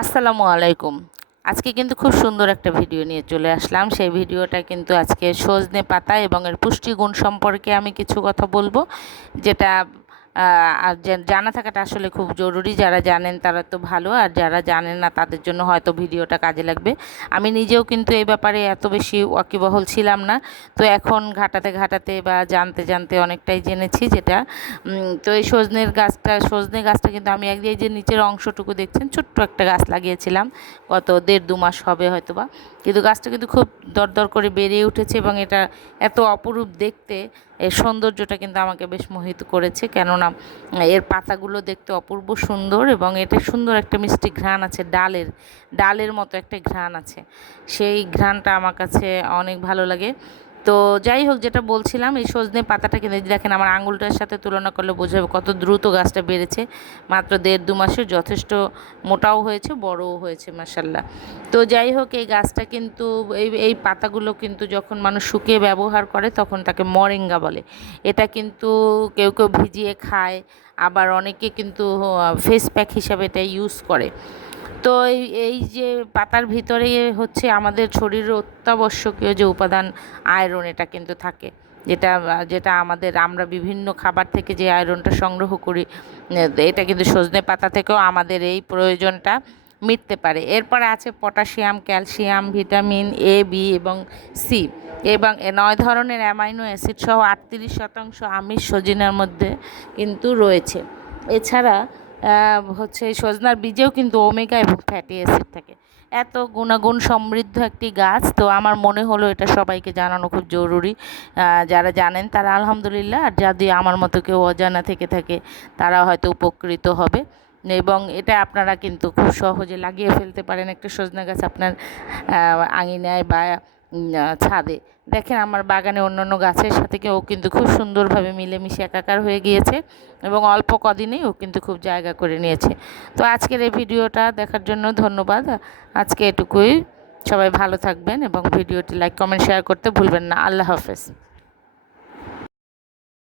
আসসালামু আলাইকুম। আজকে কিন্তু খুব সুন্দর একটা ভিডিও নিয়ে চলে আসলাম। সেই ভিডিওটা কিন্তু আজকে সজনে পাতা এবং এর পুষ্টিগুণ সম্পর্কে আমি কিছু কথা বলবো, যেটা আর জানা থাকাটা আসলে খুব জরুরি। যারা জানেন তারা তো ভালো, আর যারা জানেন না তাদের জন্য হয়তো ভিডিওটা কাজে লাগবে। আমি নিজেও কিন্তু এই ব্যাপারে এত বেশি ওয়াকিবহল ছিলাম না, তো এখন ঘাটাতে ঘাটাতে বা জানতে জানতে অনেকটাই জেনেছি যেটা। তো এই সজনে গাছটা কিন্তু আমি এই যে নিচের অংশটুকু দেখছেন, ছোট্ট একটা গাছ লাগিয়েছিলাম গত 1.5-2 মাস হবে হয়তোবা, কিন্তু গাছটা কিন্তু খুব দরদর করে বেড়ে উঠেছে এবং এটা এত অপরূপ দেখতে, এর সৌন্দর্যটা কিন্তু আমাকে বেশ মোহিত করেছে। কেননা এর পাতাগুলো দেখতে অপূর্ব সুন্দর এবং এটা সুন্দর একটা মিষ্টি ঘ্রাণ আছে, ডালের ডালের মতো একটা ঘ্রাণ আছে। সেই ঘ্রাণটা আমার কাছে অনেক ভালো লাগে। তো যাই হোক, যেটা বলছিলাম, এই সজনে পাতাটা কিন্তু দেখেন আমার আঙুলটার সাথে তুলনা করলে বোঝা যাবে কত দ্রুত গাছটা বেড়েছে। মাত্র 1.5-2 মাসে যথেষ্ট মোটাও হয়েছে, বড়ও হয়েছে মাশাল্লাহ। তো যাই হোক, এই গাছটা কিন্তু এই পাতাগুলো কিন্তু যখন মানুষ শুকিয়ে ব্যবহার করে তখন তাকে মরিঙ্গা বলে। এটা কিন্তু কেউ কেউ ভিজিয়ে খায়, আবার অনেকে কিন্তু ফেস প্যাক হিসাবে এটা ইউজ করে। তো এই যে পাতার ভিতরে হচ্ছে আমাদের শরীরের অত্যাবশ্যকীয় যে উপাদান আয়রন, এটা কিন্তু থাকে, যেটা যেটা আমরা বিভিন্ন খাবার থেকে যে আয়রনটা সংগ্রহ করি, এটা কিন্তু সজনে পাতা থেকেও আমাদের এই প্রয়োজনটা মিটতে পারে। এরপরে আছে potassium, calcium, vitamin A, B এবং সি, এবং 9 ধরনের অ্যামাইনো অ্যাসিড সহ 38% আমিষ সজিনার মধ্যে কিন্তু রয়েছে। এছাড়া হচ্ছে এই সজনার বীজেও কিন্তু ওমেগা এবং ফ্যাটি অ্যাসিড থাকে। এত গুণাগুণ সমৃদ্ধ একটি গাছ, তো আমার মনে হলো এটা সবাইকে জানানো খুব জরুরি। যারা জানেন তারা আলহামদুলিল্লাহ, আর যদি আমার মতো কেউ অজানা থেকে থাকে তারা হয়তো উপকৃত হবে। এবং এটা আপনারা কিন্তু খুব সহজে লাগিয়ে ফেলতে পারেন, একটা সজনা গাছ আপনার আঙিনায় বা ছাদে। দেখেন আমার বাগানে অন্যান্য গাছের সাথে ও কিন্তু খুব সুন্দরভাবে মিলেমিশে একাকার হয়ে গিয়েছে এবং অল্প কদিনেই ও কিন্তু খুব জায়গা করে নিয়েছে। তো আজকের এই ভিডিওটা দেখার জন্য ধন্যবাদ। আজকে এটুকুই। সবাই ভালো থাকবেন এবং ভিডিওটি লাইক, কমেন্ট, শেয়ার করতে ভুলবেন না। আল্লাহ হাফেজ।